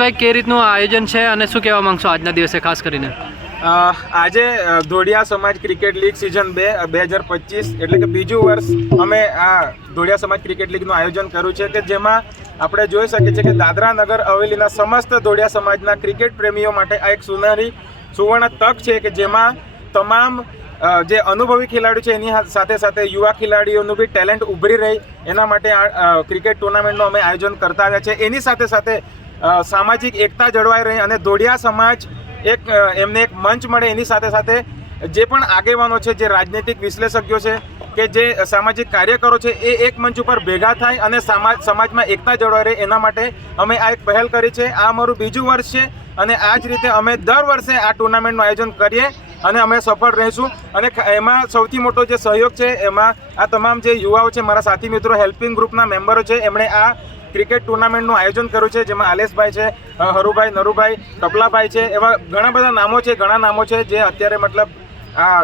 ભાઈ કે રીતનું આયોજન છે અને શું કહેવા માંગશો આજના દિવસે ખાસ કરીને? આજે ધોળિયા સમાજ ક્રિકેટ લીગ સિઝન 2025 એટલે કે બીજું વર્ષ અમે આ ધોળિયા સમાજ ક્રિકેટ લીગનું આયોજન કર્યું છે કે જેમાં આપણે જોઈ શકીએ છીએ કે દાદરા નગર હવેલીના સમસ્ત ધોળિયા સમાજના ક્રિકેટ પ્રેમીઓ માટે આ એક સુવર્ણ તક છે કે જેમાં તમામ જે અનુભવી ખેલાડીઓ છે એની સાથે સાથે યુવા ખેલાડીઓનું બી ટેલેન્ટ ઉભરી રહે એના માટે આ ક્રિકેટ ટુર્નામેન્ટનું અમે આયોજન કરતા આવ્યા છે. એની સાથે સાથે સામાજિક એકતા જળવાઈ રહે અને ધોળિયા સમાજ એમને એક મંચ મળે. એની સાથે સાથે જે પણ આગેવાનો છે, જે રાજનૈતિક વિશ્લેષકો છે કે જે સામાજિક કાર્યકરો છે એ એક મંચ ઉપર ભેગા થાય અને સમાજમાં એકતા જળવાઈ રહે એના માટે અમે આ એક પહેલ કરી છે. આ અમારું બીજું વર્ષ છે અને આ જ રીતે અમે દર વર્ષે આ ટુર્નામેન્ટનું આયોજન કરીએ અને અમે સફળ રહીશું. અને એમાં સૌથી મોટો જે સહયોગ છે એમાં આ તમામ જે યુવાઓ છે, મારા સાથી મિત્રો, હેલ્પિંગ ગ્રુપના મેમ્બરો છે, એમણે આ ક્રિકેટ ટુર્નામેન્ટનું આયોજન કર્યું છે. જેમાં આલેશભાઈ છે, હરુભાઈ, નરુભાઈ, ટપલાભાઈ છે, એવા ઘણા બધા નામો છે, ઘણા નામો છે જે અત્યારે મતલબ આ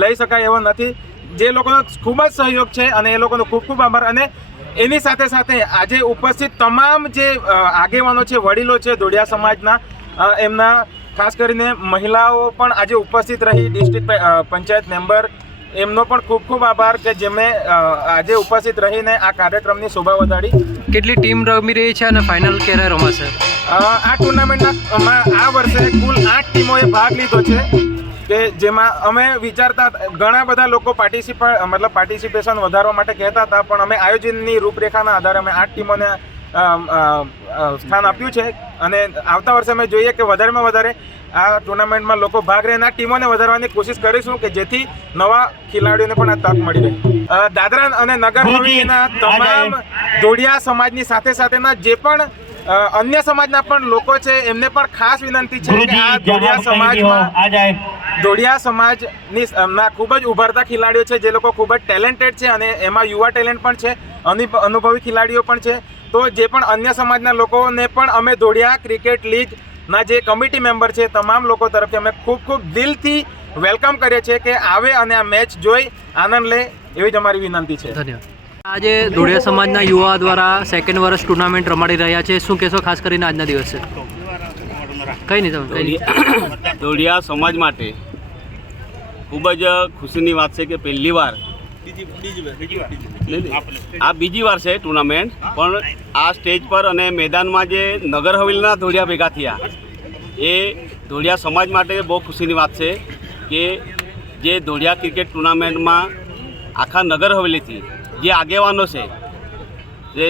લઈ શકાય એવો નથી. જે લોકોનો ખૂબ જ સહયોગ છે અને એ લોકોનો ખૂબ ખૂબ આભાર. અને એની સાથે સાથે આજે ઉપસ્થિત તમામ જે આગેવાનો છે, વડીલો છે ધોળિયા સમાજના, એમના ખાસ કરીને મહિલાઓ પણ આજે ઉપસ્થિત રહી, ડિસ્ટ્રિક્ટ પંચાયત મેમ્બર, એમનો પણ ખૂબ ખૂબ આભાર કે જેમણે આજે ઉપસ્થિત રહીને આ કાર્યક્રમની શોભા વધારી. કેટલી ટીમ રમી રહી છે અને ફાઇનલ ક્યારે રમાશે? આ ટુર્નામેન્ટમાં આ વર્ષે કુલ 8 ટીમોએ ભાગ લીધો છે કે જેમાં અમે વિચારતા ઘણા બધા લોકો પાર્ટિસિપેશન વધારવા માટે કહેતા હતા, પણ અમે આયોજનની રૂપરેખાના આધારે અમે 8 ટીમોને સ્થાન આપ્યું છે. અને આવતા વર્ષે અમે જોઈએ કે વધારેમાં વધારે આ ટુર્નામેન્ટમાં લોકો ભાગ રહે અને આ ટીમોને વધારવાની કોશિશ કરીશું કે જેથી નવા ખેલાડીઓને પણ આ તક મળી રહે. દાદરા અને નગર હવેલીના તમામ ધોળિયા સમાજની સાથે સાથેના જે પણ અન્ય સમાજના પણ લોકો છે એમને પણ ખાસ વિનંતી છે કે આ ધોળિયા સમાજની ખૂબ જ ઉભરતા ખેલાડીઓ છે, જે લોકો ખૂબ જ ટેલેન્ટેડ છે અને એમાં યુવા ટેલેન્ટ પણ છે, અનુભવી ખેલાડીઓ પણ છે. તો જે પણ અન્ય સમાજના લોકોને પણ અમે ધોળિયા ક્રિકેટ લીગના જે કમિટી મેમ્બર છે તમામ લોકો તરફથી અમે ખૂબ ખૂબ દિલથી વેલકમ કરીએ છીએ કે આવે અને આ મેચ જોઈ આનંદ લે, એવી જ અમારી વિનંતી છે. ધન્યવાદ. આજે ધોળિયા સમાજના યુવા દ્વારા સેકન્ડ વર્ષ ટુર્નામેન્ટ રમાડી રહ્યા છે, શું કહેશો ખાસ કરીને આજના દિવસે? કંઈ નહીં તમે ધોળિયા સમાજ માટે ખૂબ જ ખુશીની વાત છે કે પહેલી વાર આ બીજી વાર છે ટુર્નામેન્ટ, પણ આ સ્ટેજ પર અને મેદાનમાં જે નગર હવેલીના ધોળિયા ભેગા થયા એ ધોળિયા સમાજ માટે બહુ ખુશીની વાત છે કે જે ધોળિયા ક્રિકેટ ટુર્નામેન્ટમાં આખા નગર હવેલીથી જે આગેવાનો છે, જે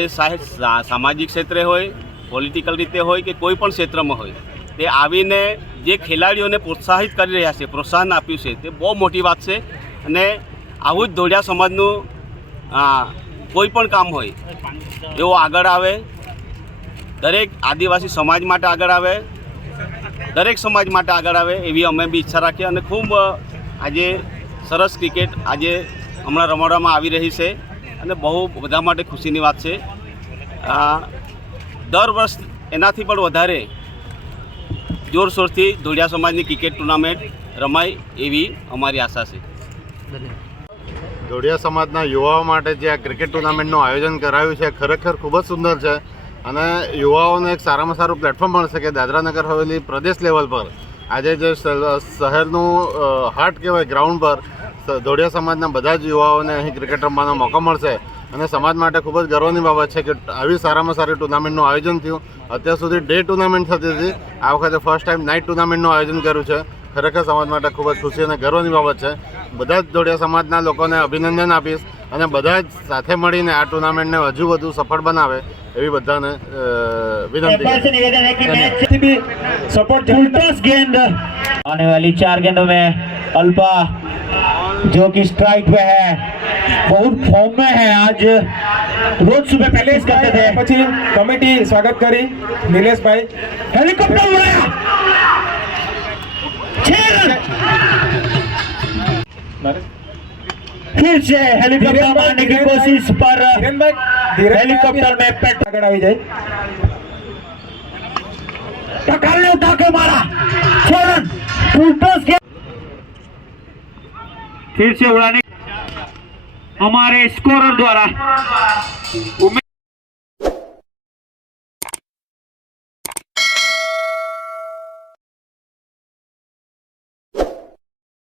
સામાજિક ક્ષેત્રે હોય, પોલિટિકલ રીતે હોય કે કોઈ પણ ક્ષેત્રમાં હોય, તે આવીને જે ખેલાડીઓને પ્રોત્સાહિત કરી રહ્યા છે, પ્રોત્સાહન આપ્યું છે, તે બહુ મોટી વાત છે. અને આવું જ ધોળિયા સમાજનું કોઈ પણ કામ હોય એવો આગળ આવે, દરેક આદિવાસી સમાજ માટે આગળ આવે, દરેક સમાજ માટે આગળ આવે એવી અમે બી ઈચ્છા રાખીએ. અને ખૂબ આજે સરસ ક્રિકેટ આજે હમણાં રમાડવામાં આવી રહી છે અને બહુ બધા માટે ખુશીની વાત છે. દર વર્ષ એનાથી પણ વધારે જોરશોરથી ધોળિયા સમાજની ક્રિકેટ ટુર્નામેન્ટ રમાય એવી અમારી આશા છે. ધોળિયા સમાજના યુવાઓ માટે જે આ ક્રિકેટ ટુર્નામેન્ટનું આયોજન કરાયું છે ખરેખર ખૂબ જ સુંદર છે અને યુવાઓને એક સારામાં સારું પ્લેટફોર્મ મળશે કે દાદરા નગર હવેલી પ્રદેશ લેવલ પર આજે જે શહેરનું હાર્ટ કહેવાય ગ્રાઉન્ડ પર ધોળિયા સમાજના બધા જ યુવાઓને અહીં ક્રિકેટ રમવાનો મોકો મળશે. અને સમાજ માટે ખૂબ જ ગર્વની બાબત છે કે આવી સારામાં સારી ટુર્નામેન્ટનું આયોજન થયું. અત્યાર સુધી ડે ટુર્નામેન્ટ થતી હતી, આ વખતે ફર્સ્ટ ટાઈમ નાઇટ ટુર્નામેન્ટનું આયોજન કર્યું છે. ખરેખર સમાજ માટે ખૂબ જ ખુશી અને ગર્વની બાબત છે. બધા જ ધોળિયા સમાજના લોકોને અભિનંદન આપીશ અને બધા જ સાથે મળીને આ ટુર્નામેન્ટને હજુ વધુ સફળ બનાવે એવી બધાને વિનંતી से છે। निवेदन है कि मैच भी सपोर्ट उल्टास गेंद आने वाली 4 गेंदों में अल्पा जो कि स्ट्राइक पे है, बहुत फॉर्म में है। आज रोज सुबह प्रैक्टिस करते थे। પછી કમિટી સ્વાગત કરી નિલેશભાઈ हेलीकॉप्टर उड़ाया, 6 रन। फिर से हेलीकॉप्टर मारने की कोशिश पर ધીરેનભાઈ हेलीकॉप्टर में पेट આગળ આવી જાય टक्कर ने उठा के मारा, 6 रन। उल्टास गेंद फिर से उड़ाने हमारे स्कोरर द्वारा